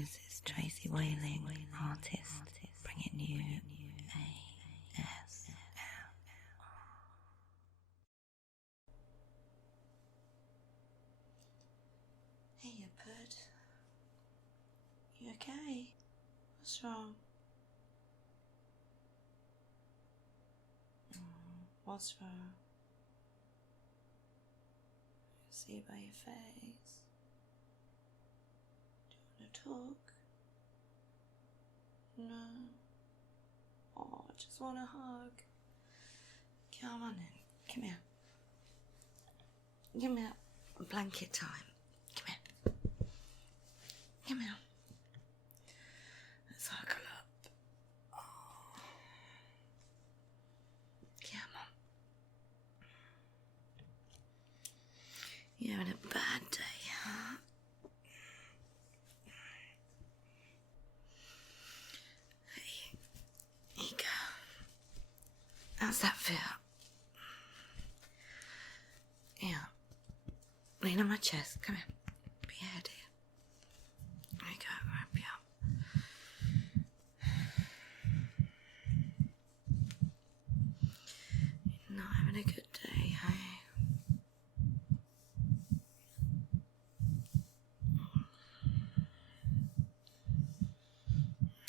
This is Tracie Wayling, artist, bringing you ASMR. Hey, you bud. You okay? What's wrong? What's wrong? See by your face. Do you want to talk? No. Oh, I just want a hug. Come on in. Come here. Give me a blanket time. Come here. Come here. Let's huggle up. Oh. Come on. You're having a bad day, huh? Hey, here you go. How's that feel? Yeah. Lean on my chest. Come here. Put your head here. There you go. Wrap you up. You're not having a good day, hey?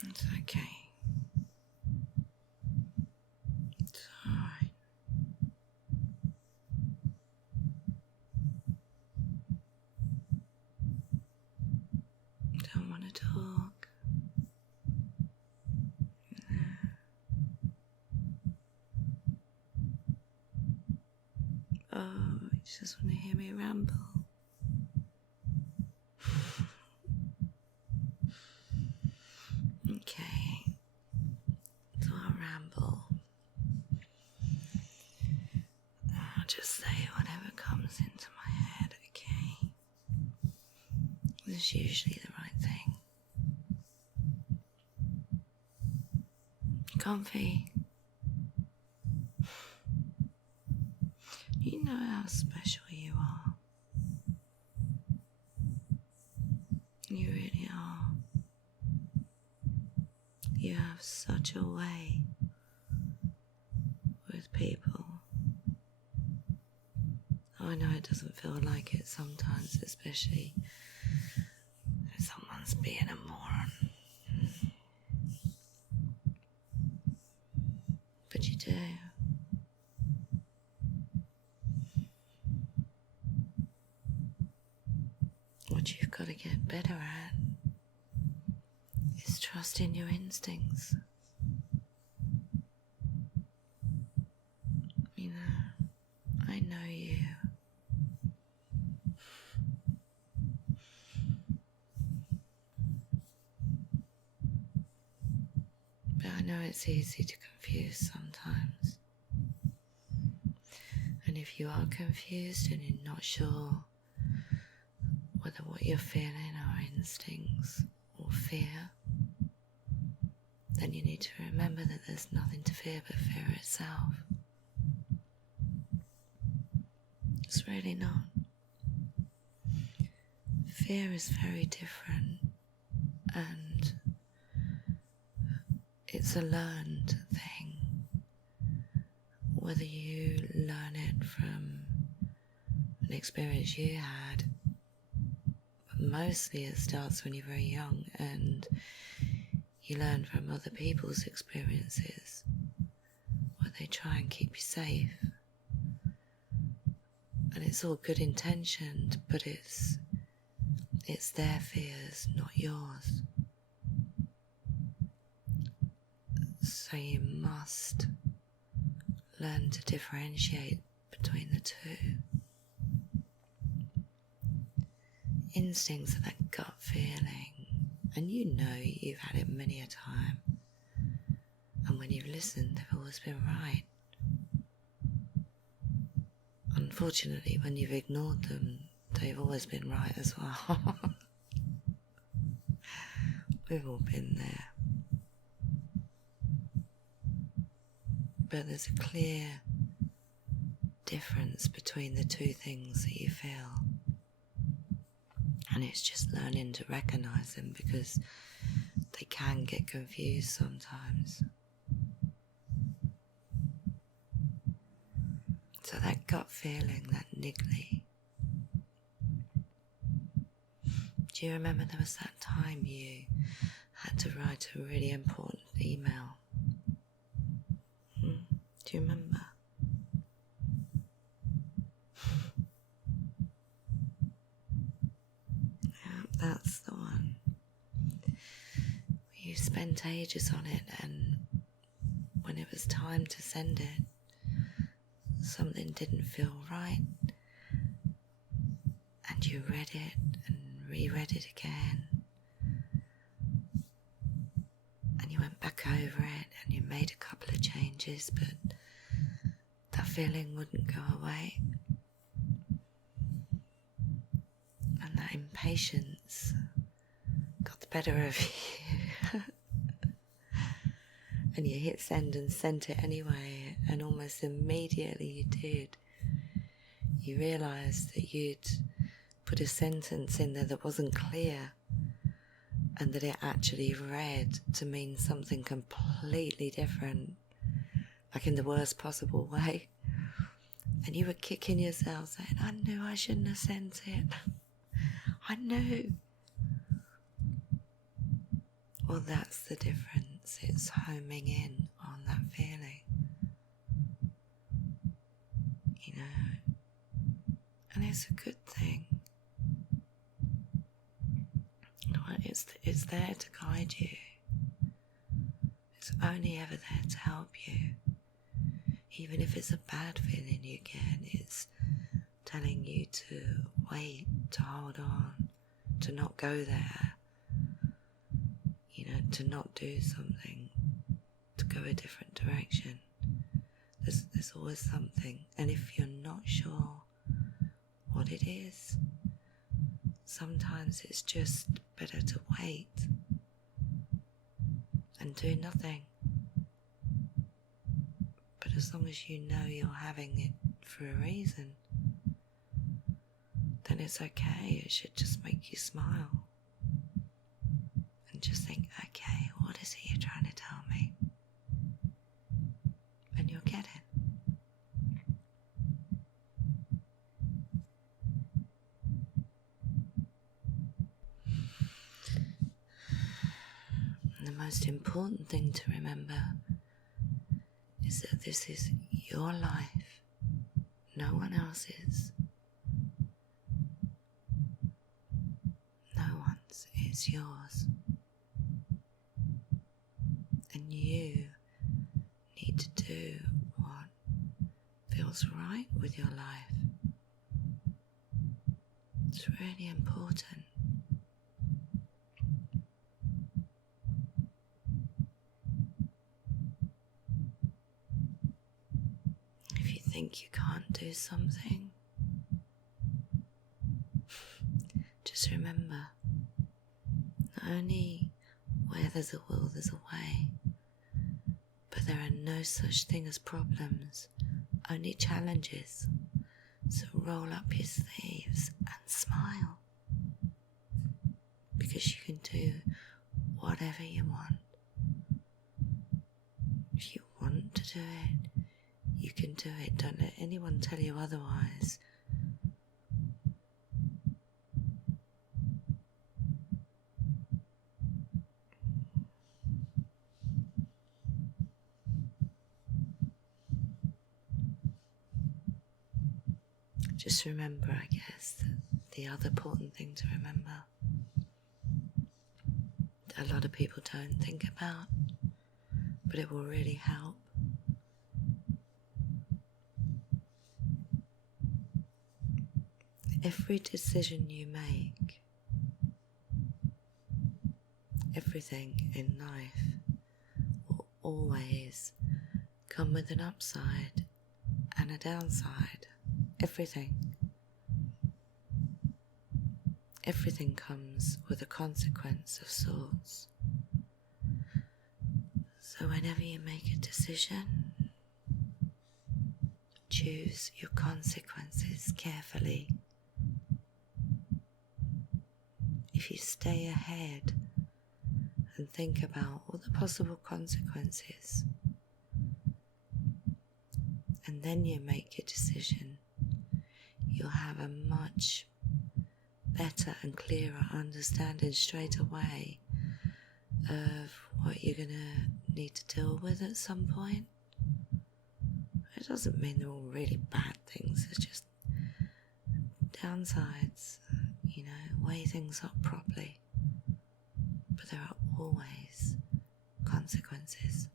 It's okay. It's alright. Don't want to talk. No. Oh, you just want to hear me ramble. Okay. So I'll ramble. I'll just say whatever comes into my head, okay? It's usually the right thing. Comfy. You know how special you are. You really are. You have such a way with people. Oh, I know it doesn't feel like it sometimes, especially if someone's being a moron. But you do. What you've got to get better at is trusting your instincts. You know, I know you. But I know it's easy to confuse sometimes. And if you are confused and you're not sure whether what you're feeling are instincts or fear, then you need to remember that there's nothing to fear but fear itself. It's really not. Fear is very different, and it's a learned thing. Whether you learn it from an experience you had, but mostly it starts when you're very young and you learn from other people's experiences where they try and keep you safe. And it's all good intentioned, but it's their fears, not yours. So you must learn to differentiate between the two. Instincts are that gut feeling, and you know you've had it many a time. And when you've listened, they've always been right. Unfortunately, when you've ignored them, they've always been right as well. We've all been there. But there's a clear difference between the two things that you feel. And it's just learning to recognise them, because they can get confused sometimes. So that gut feeling, that niggly. Do you remember there was that time you had to write a really important email? Do you remember? Yeah, that's the one. You spent ages on it, and when it was time to send it, something didn't feel right, and you read it and reread it again, and you went back over it and you made a couple of changes, but that feeling wouldn't go away, and that impatience got the better of you. And you hit send and sent it anyway, and almost immediately you did. You realised that you'd put a sentence in there that wasn't clear, and that it actually read to mean something completely different, like in the worst possible way. And you were kicking yourself, saying, I knew I shouldn't have sent it. I knew. Well, that's the difference. It's homing in on that feeling, you know, and it's a good thing. It's there to guide you. It's only ever there to help you. Even if it's a bad feeling you get, it's telling you to wait, to hold on, to not go there, you know, to not do something, to go a different direction. There's always something, and if you're not sure what it is, sometimes it's just better to wait and do nothing. But as long as you know you're having it for a reason, then it's okay. It should just make you smile and just think, okay, what is it you're trying to tell me? And you'll get it. And the most important thing to remember is that this is your life, no one else's. No one's, it's yours. And you need to do what feels right with your life. It's really important. If you think you can't do something, just remember, not only where there's a will, there's a way, but there are no such thing as problems, only challenges. So roll up your sleeves and smile, because you can do whatever you want. If you want to do it, you can do it. Don't let anyone tell you otherwise. Just remember, I guess, that the other important thing to remember that a lot of people don't think about, but it will really help. Every decision you make, everything in life will always come with an upside and a downside. Everything. Everything comes with a consequence of sorts. So whenever you make a decision, choose your consequences carefully. if you stay ahead and think about all the possible consequences, and then you make your decision, you'll have a much better and clearer understanding straight away of what you're going to need to deal with at some point. It doesn't mean they're all really bad things, it's just downsides, weigh things up properly. But there are always consequences.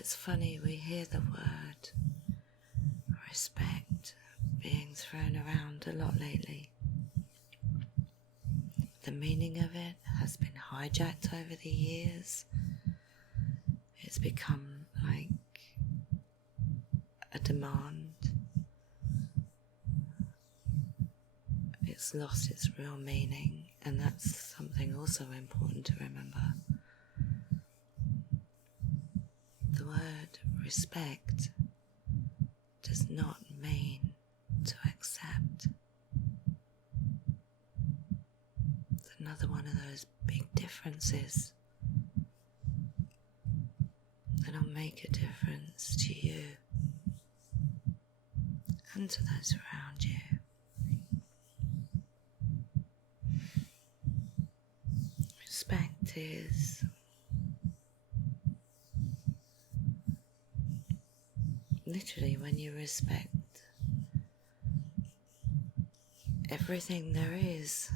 It's funny, we hear the word respect being thrown around a lot lately. The meaning of it has been hijacked over the years. It's become like a demand. It's lost its real meaning, and that's something also important to remember. The word respect does not mean to accept. It's another one of those big differences that'll make a difference to you and to those around you. Respect is literally when you respect everything there is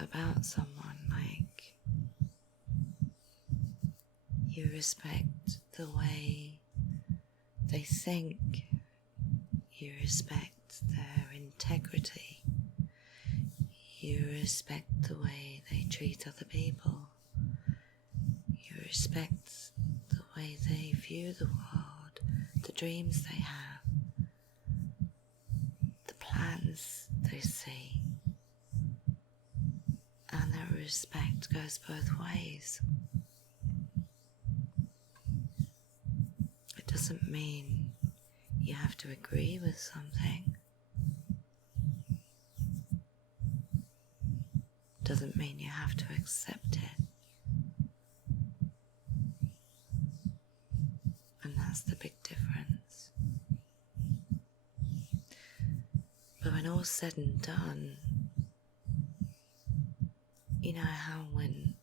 about someone, like you respect the way they think, you respect their integrity, you respect the way they treat other people, you respect the way they view the world, the dreams they have, the plans they see, and that respect goes both ways. It doesn't mean you have to agree with something. Doesn't mean you have to accept it. And that's the big difference. But when all's said and done, you know how when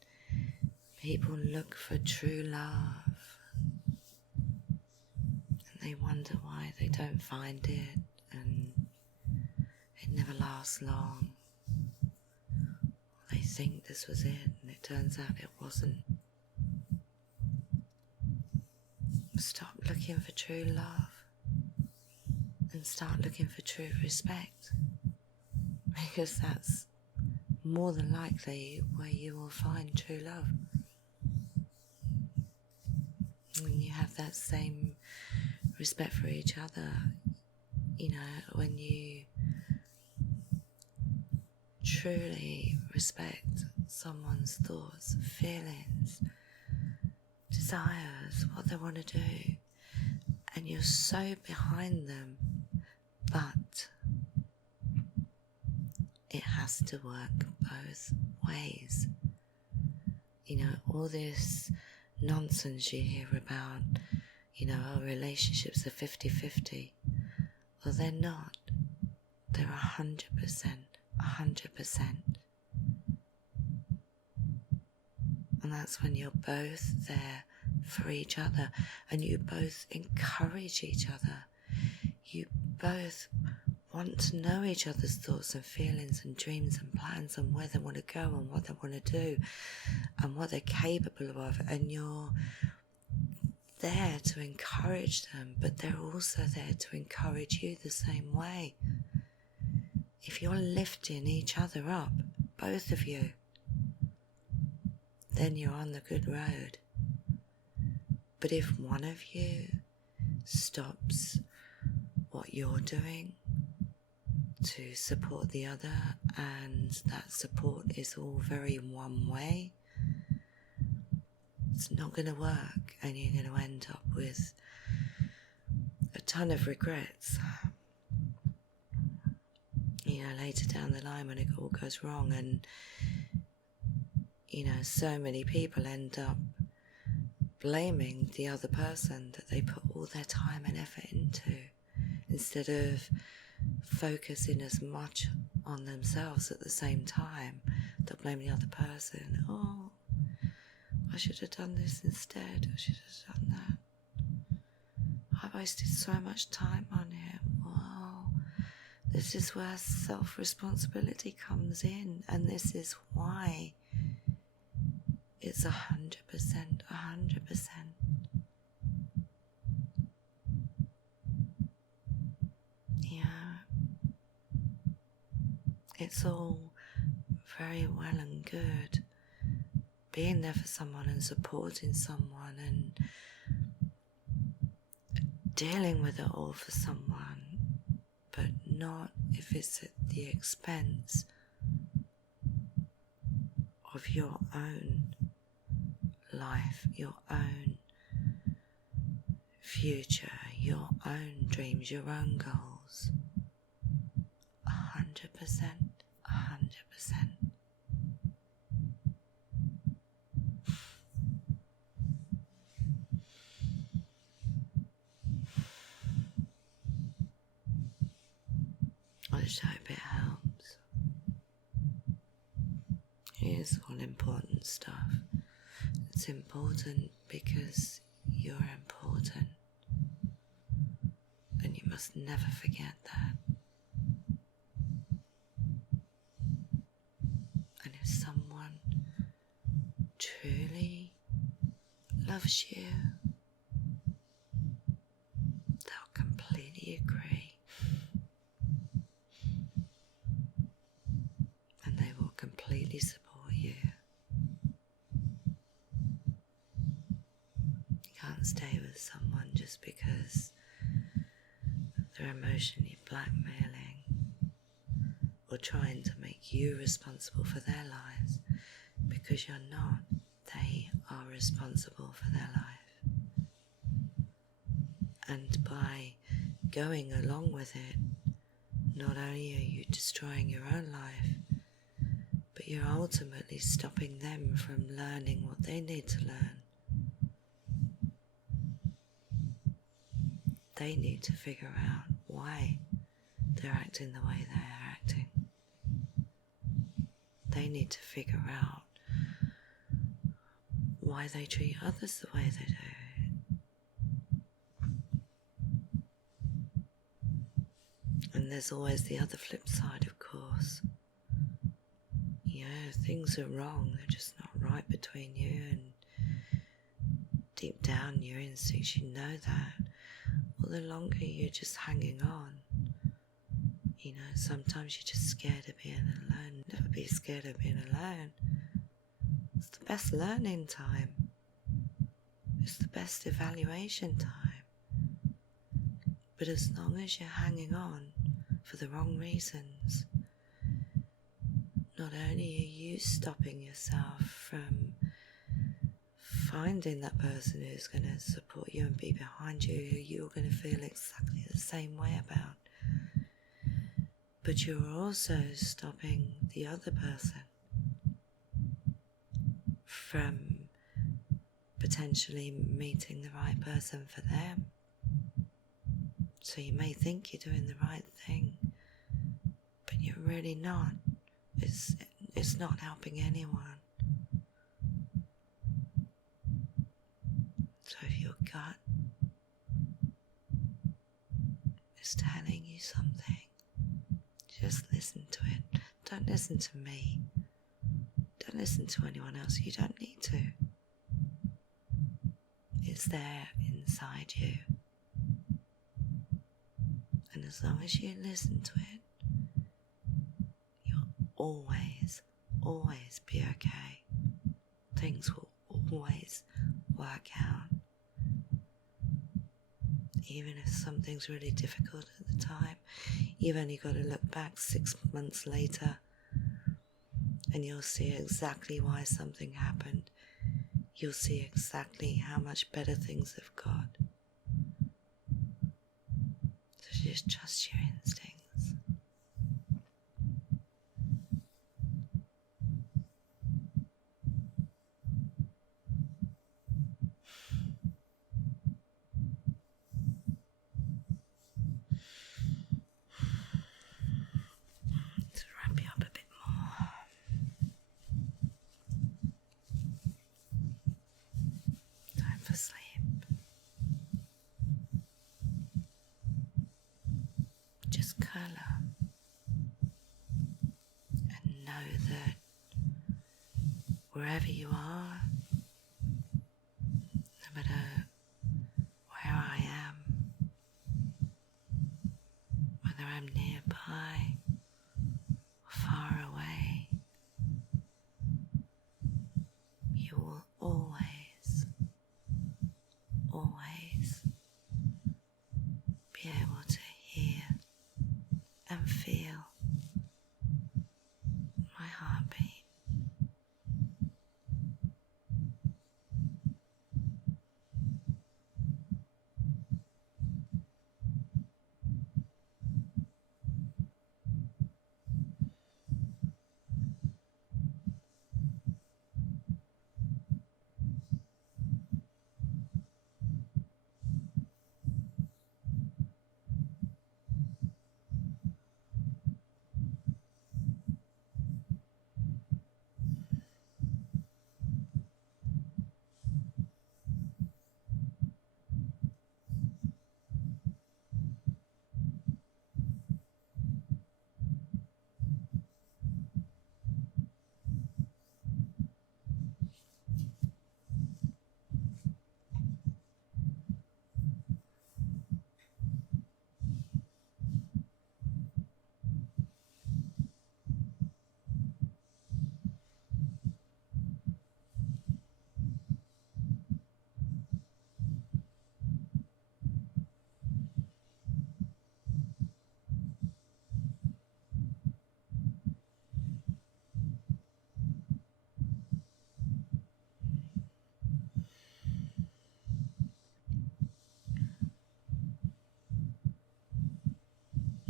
people look for true love and they wonder why they don't find it and it never lasts long, they think this was it and it turns out it wasn't. Stop looking for true love and start looking for true respect, because that's more than likely where you will find true love. When you have that same respect for each other, you know, when you truly respect someone's thoughts, feelings, desires, what they want to do, and you're so behind them, but it has to work both ways. You know, all this nonsense you hear about, you know, our relationships are 50-50. Well, they're not. They're 100%. 100%. And that's when you're both there for each other and you both encourage each other. You both want to know each other's thoughts and feelings and dreams and plans and where they want to go and what they want to do and what they're capable of, and you're there to encourage them, but they're also there to encourage you the same way. If you're lifting each other up, both of you, then you're on the good road. But if one of you stops what you're doing to support the other, and that support is all very one way, it's not going to work, and you're going to end up with a ton of regrets. You know, later down the line when it all goes wrong, and you know, so many people end up blaming the other person that they put all their time and effort into, instead of focusing as much on themselves at the same time. They'll blame the other person. Oh, I should have done this instead. I should have done that. I wasted so much time on him. Well, this is where self-responsibility comes in, and this is why it's 100%. Yeah. It's all very well and good being there for someone and supporting someone and dealing with it all for someone, but not if it's at the expense of your own life, your own future, your own dreams, your own goals. 100%. I just hope it helps. It is all important stuff. It's important because you're important, and you must never forget that. And if someone truly loves you, they'll completely agree, and they will completely support you. You can't stay with someone just because they're emotionally blackmailing or trying to make you responsible for their lives, because you're not. They are responsible for their life. And by going along with it, not only are you destroying your own life, but you're ultimately stopping them from learning what they need to learn. They need to figure out why they're acting the way they're acting. They need to figure out why they treat others the way they do. And there's always the other flip side, of course. You know, things are wrong, they're just not right between you, and deep down your instincts, you know that. Well, the longer you're just hanging on, you know, sometimes you're just scared of being alone. Never be scared of being alone. It's the best learning time. It's the best evaluation time. But as long as you're hanging on for the wrong reasons, not only are you stopping yourself from finding that person who's going to support you and be behind you, who you're going to feel exactly the same way about, but you're also stopping the other person from potentially meeting the right person for them. So you may think you're doing the right thing, but you're really not. It's not helping anyone. So if your gut is telling you something, Just listen to it. Don't listen to me. Don't listen to anyone else. You don't need to. It's there inside you. And as long as you listen to it, you'll always be okay. Things will always work out. Even if something's really difficult at the time, you've only got to look back 6 months later and you'll see exactly why something happened. You'll see exactly how much better things have got. So just trust your instincts. To wrap you up a bit more. Time for sleep. Just curl up and know that wherever you are, no matter where I am, whether I'm nearby or far away, you will always be able to hear and feel my heartbeat.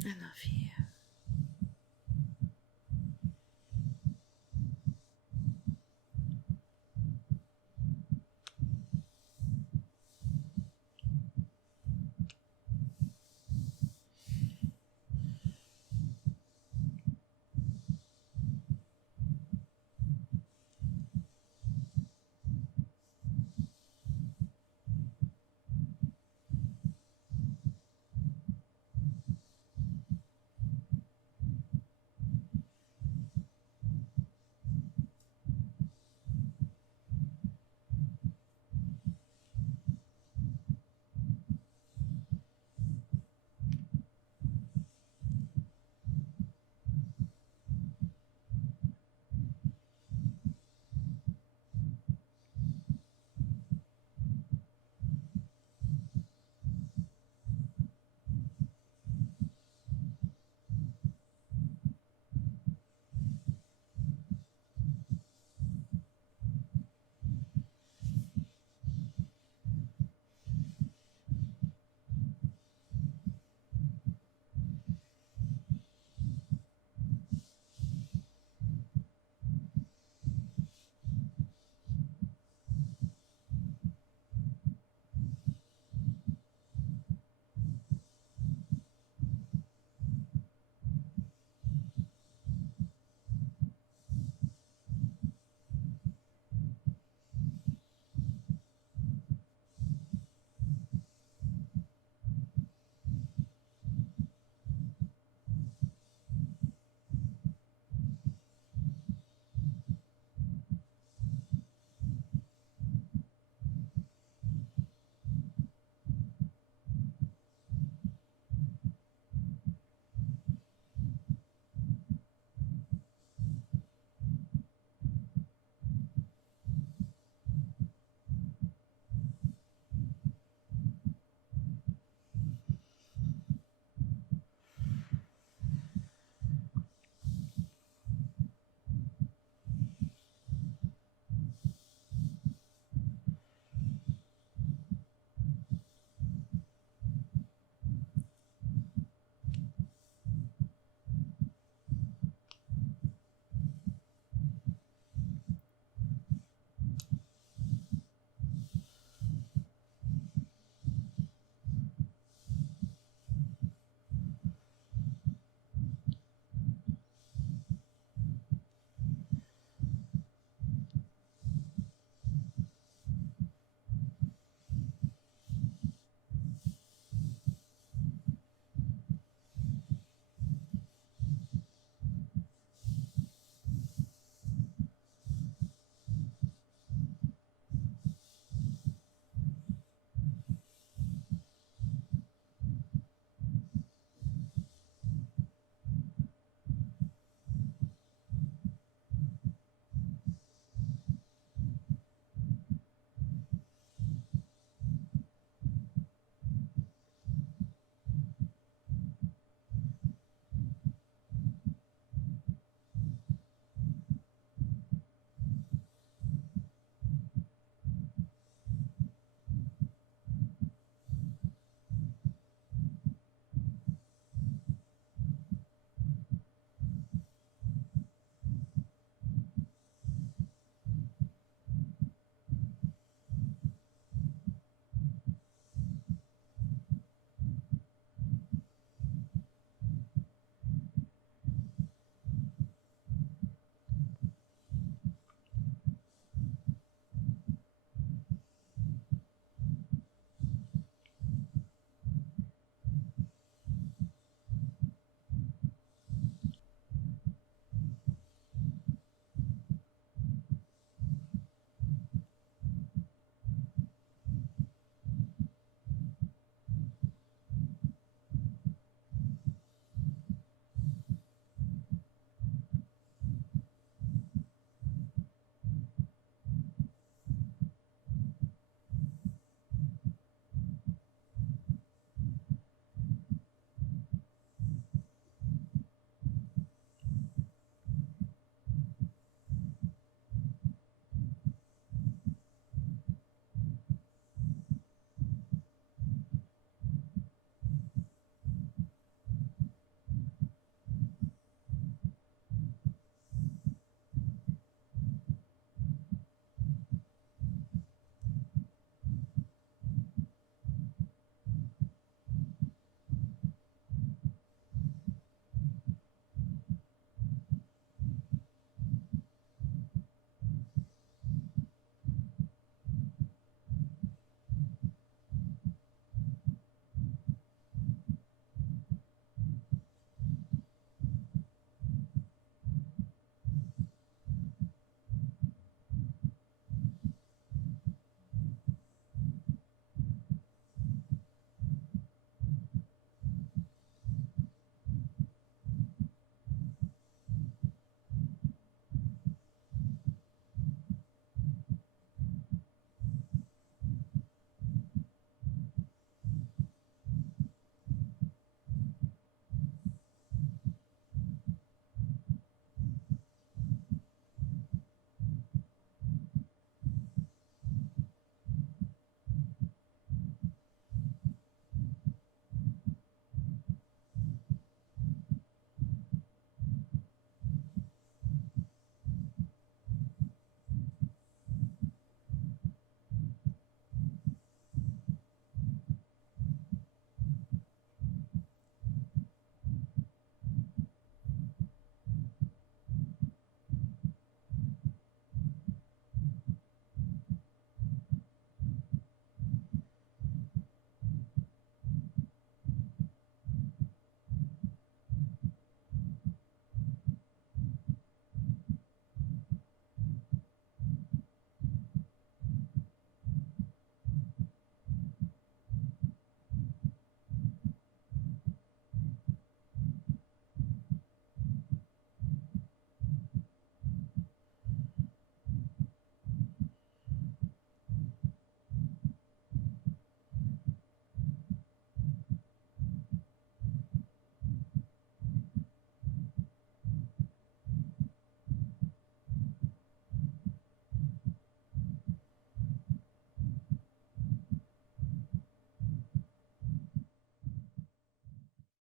I love you.